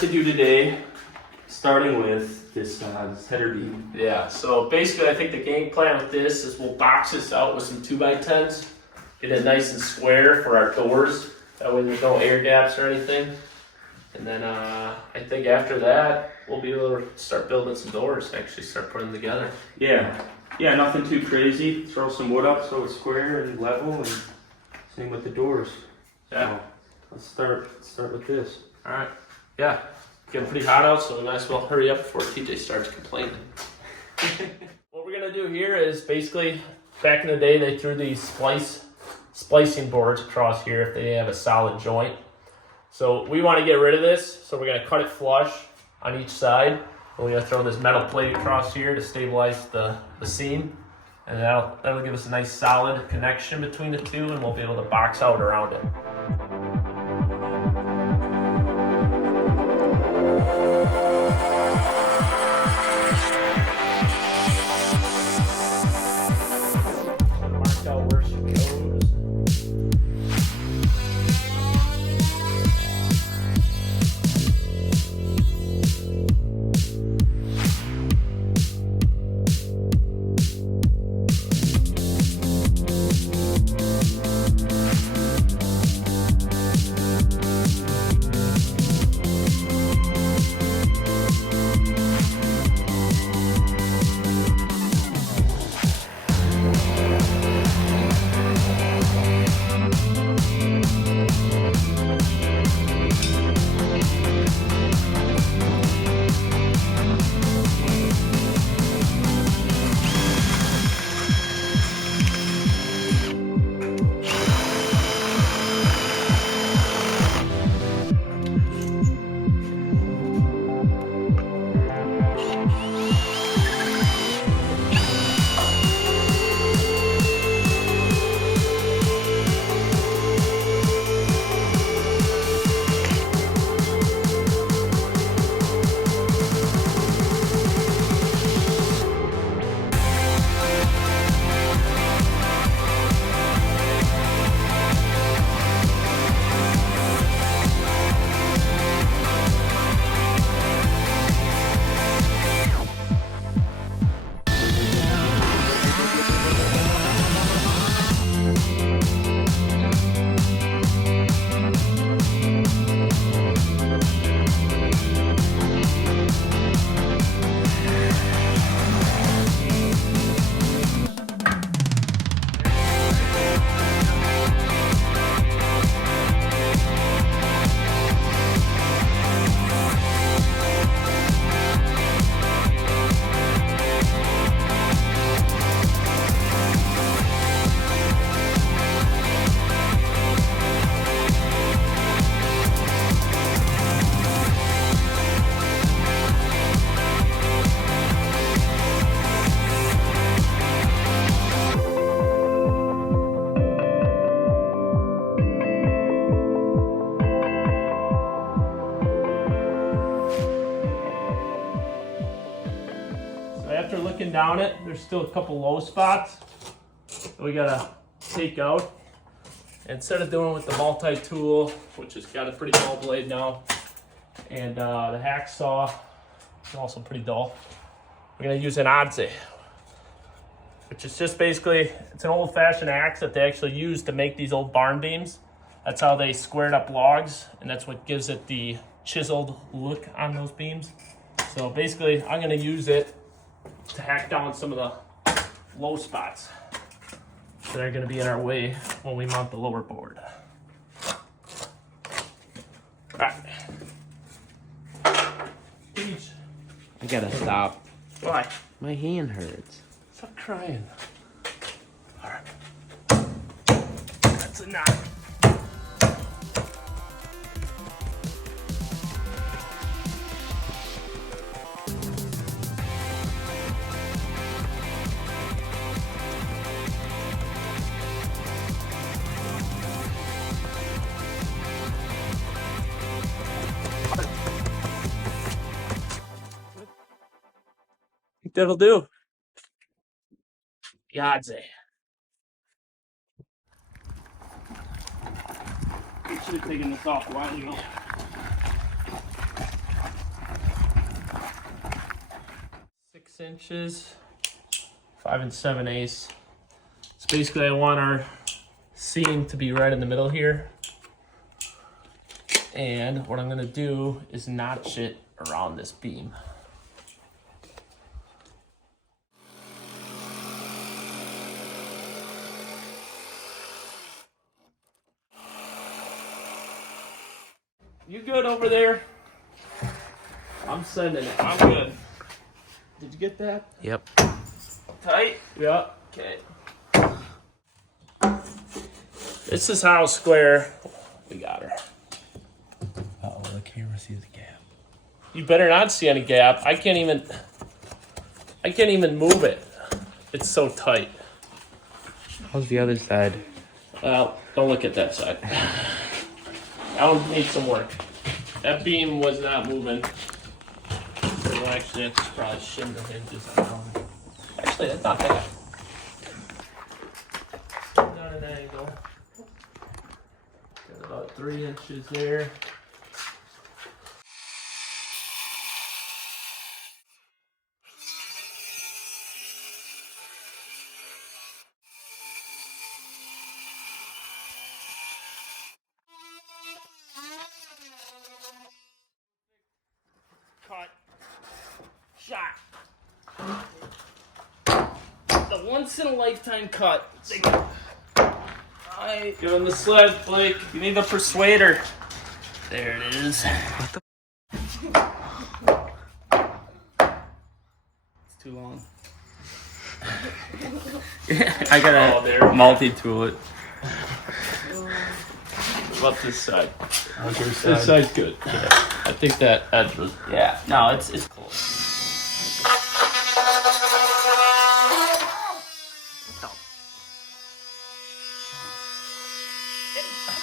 to do today, starting with this header beam. Yeah, so basically I think the game plan with this is we'll box this out with some 2x10s, get it nice and square for our doors. That way there's no air gaps or anything. And then I think after that, we'll be able to start building some doors, actually start putting them together. Yeah, nothing too crazy. Throw some wood up so it's square and level, and same with the doors. Yeah. So let's start with this. All right. Yeah, getting pretty hot out, so we might as well hurry up before TJ starts complaining. What we're gonna do here is basically, back in the day, they threw these splicing boards across here if they didn't have a solid joint. So we want to get rid of this, so we're going to cut it flush on each side. And we're going to throw this metal plate across here to stabilize the seam. And that'll give us a nice solid connection between the two, and we'll be able to box out around it. Mark out where she goes. After looking down it, there's still a couple low spots that we gotta take out. Instead of doing it with the multi-tool, which has got a pretty dull blade now, and the hacksaw is also pretty dull, we're gonna use an adze, which is just basically, it's an old-fashioned axe that they actually used to make these old barn beams. That's how they squared up logs, and that's what gives it the chiseled look on those beams. So basically, I'm gonna use it to hack down some of the low spots that are going to be in our way when we mount the lower board. All right. I gotta stop. Why? My hand hurts. Stop crying. All right. That's a knot. That'll do. Yahtzee. Should have taken this off a while ago. 6 inches, 5 7/8. So basically I want our seam to be right in the middle here. And what I'm gonna do is notch it around this beam. You good over there? I'm sending it. I'm good. Did you get that? Yep. Tight? Yeah. Okay. This is how square we got her. Uh-oh, the camera sees the gap. You better not see any gap. I can't even move it. It's so tight. How's the other side? Well, don't look at that side. That one needs some work. That beam was not moving. So actually, I just probably shim the hinges on. Actually, that's not bad. Not an angle. Got about 3 inches there. Cut. Shot. The once in a lifetime cut. Alright, give him the sled, Blake. You need the persuader. There it is. It's too long. I gotta there. multi-tool it. What about this side? How's your This side's good. Yeah. I think that edge was. Yeah, no, it's cool.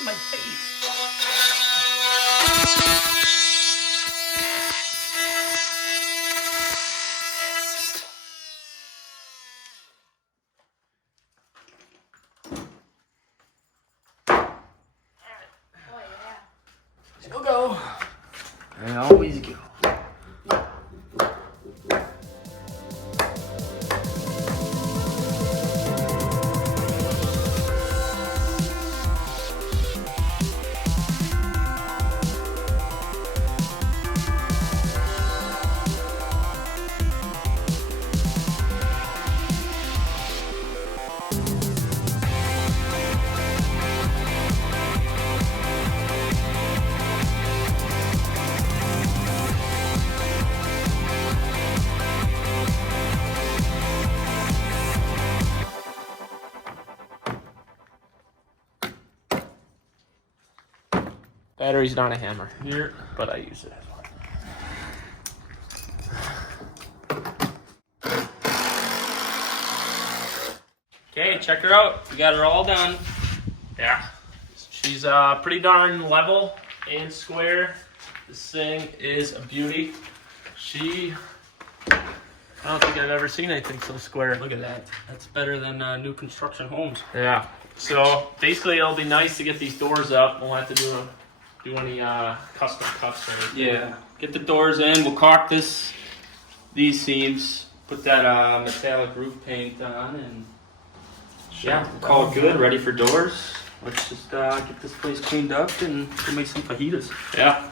My face. She'll go. I always go. Battery's not a hammer here, but I use it as one. Okay, check her out. We got her all done. Yeah. She's pretty darn level and square. This thing is a beauty. I don't think I've ever seen anything so square. Look at that. That's better than new construction homes. Yeah. So basically, it'll be nice to get these doors up. We'll have to do any custom cuts or anything. Yeah. Get the doors in. We'll caulk these seams. Put that metallic roof paint on, and yeah, call it good. Ready for doors. Let's just get this place cleaned up and we'll make some fajitas. Yeah.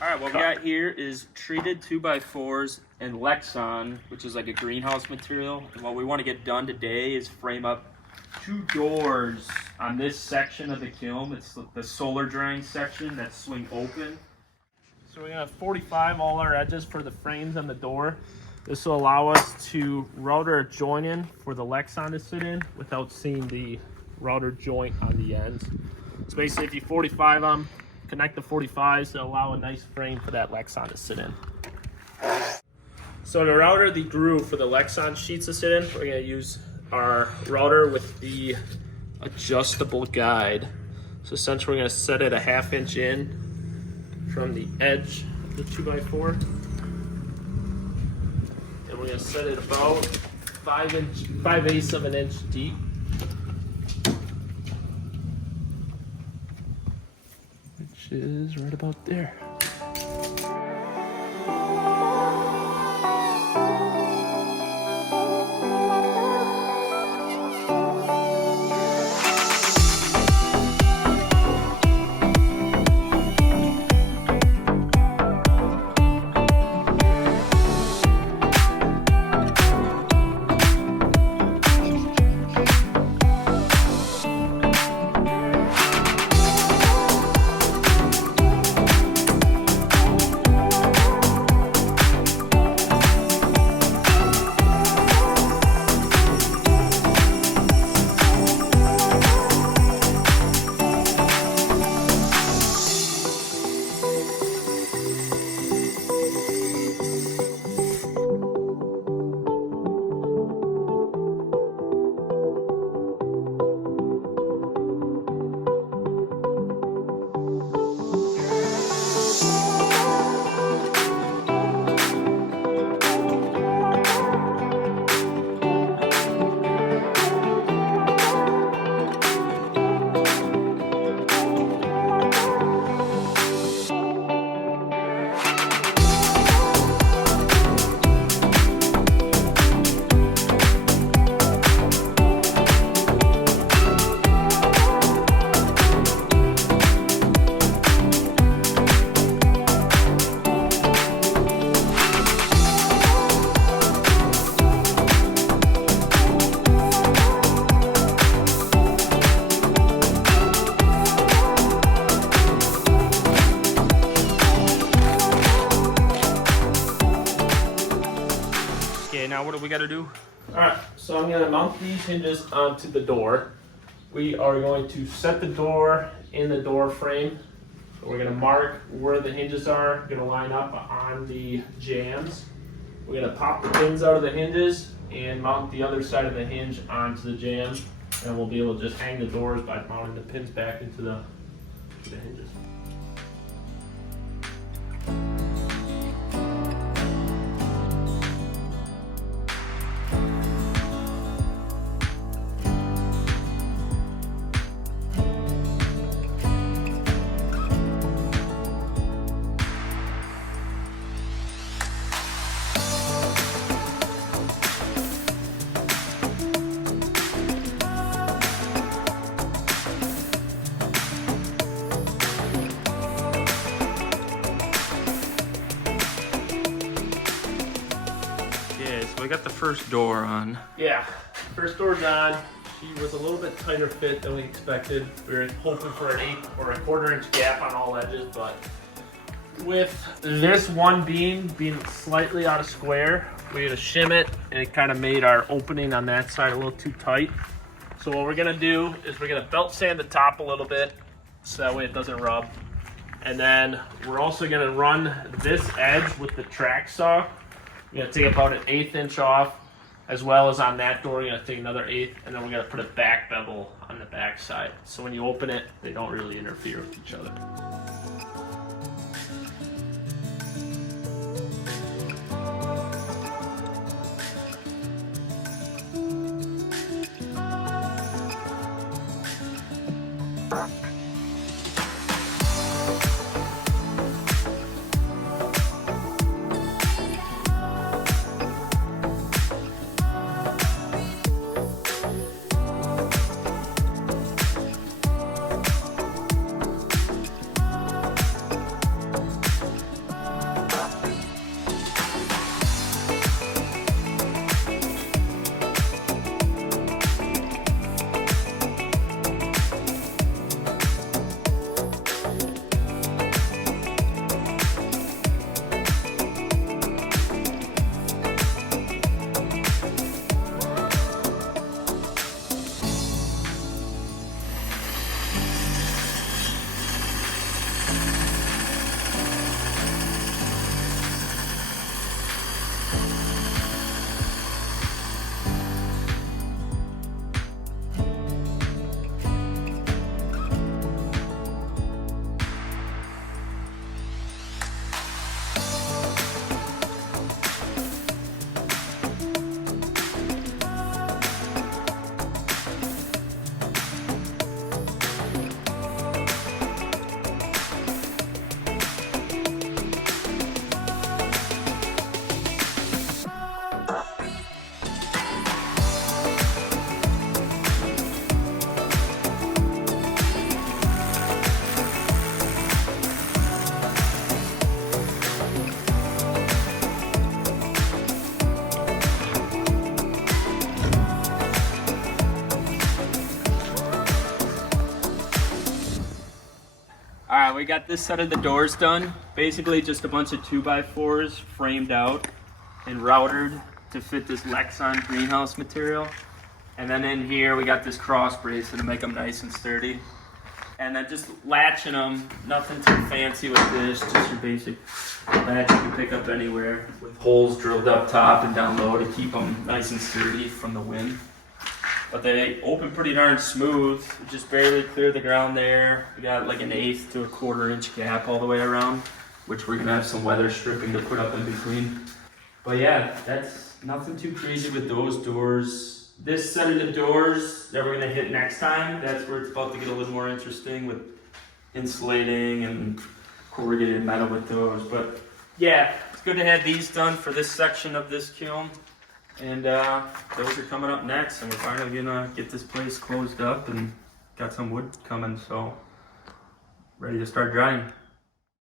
All right, what we got here is treated 2x4s and Lexan, which is like a greenhouse material. And what we want to get done today is frame up 2 doors on this section of the kiln. It's the solar drying section that swing open. So we're gonna have 45 all our edges for the frames on the door. This will allow us to router a joint in for the Lexan to sit in without seeing the router joint on the ends. So basically, if you 45 them, connect the 45s to allow a nice frame for that Lexan to sit in. So to router the groove for the Lexan sheets to sit in, we're gonna use our router with the adjustable guide. So essentially, we're gonna set it a 1/2 inch in from the edge of the 2x4. And we're gonna set it about 5/8 of an inch deep. Which is right about there. Okay, now what do we got to do? Alright, so I'm going to mount these hinges onto the door. We are going to set the door in the door frame. So we're going to mark where the hinges are, going to line up on the jambs. We're going to pop the pins out of the hinges and mount the other side of the hinge onto the jamb. And we'll be able to just hang the doors by mounting the pins back into the hinges. So we got the first door on. Yeah, first door's on. She was a little bit tighter fit than we expected. We were hoping for an 1/8 or 1/4 inch gap on all edges, but with this one beam being slightly out of square, we had to shim it, and it kind of made our opening on that side a little too tight. So what we're gonna do is we're gonna belt sand the top a little bit, so that way it doesn't rub. And then we're also gonna run this edge with the track saw. We're gonna take about an 1/8 inch off, as well as on that door, we're gonna take another 1/8, and then we're gonna put a back bevel on the back side. So when you open it, they don't really interfere with each other. Alright, we got this set of the doors done. Basically just a bunch of 2x4s framed out and routed to fit this Lexan greenhouse material. And then in here we got this cross brace to make them nice and sturdy. And then just latching them, nothing too fancy with this, just your basic latch you can pick up anywhere with holes drilled up top and down low to keep them nice and sturdy from the wind. But they open pretty darn smooth. Just barely clear the ground there. We got like an 1/8 to 1/4 inch gap all the way around, which we're gonna have some weather stripping to put up in between. But yeah, that's nothing too crazy with those doors. This set of the doors that we're gonna hit next time, that's where it's about to get a little more interesting with insulating and corrugated metal with those. But yeah, it's good to have these done for this section of this kiln. And those are coming up next, and we're finally gonna get this place closed up and got some wood coming, so ready to start drying.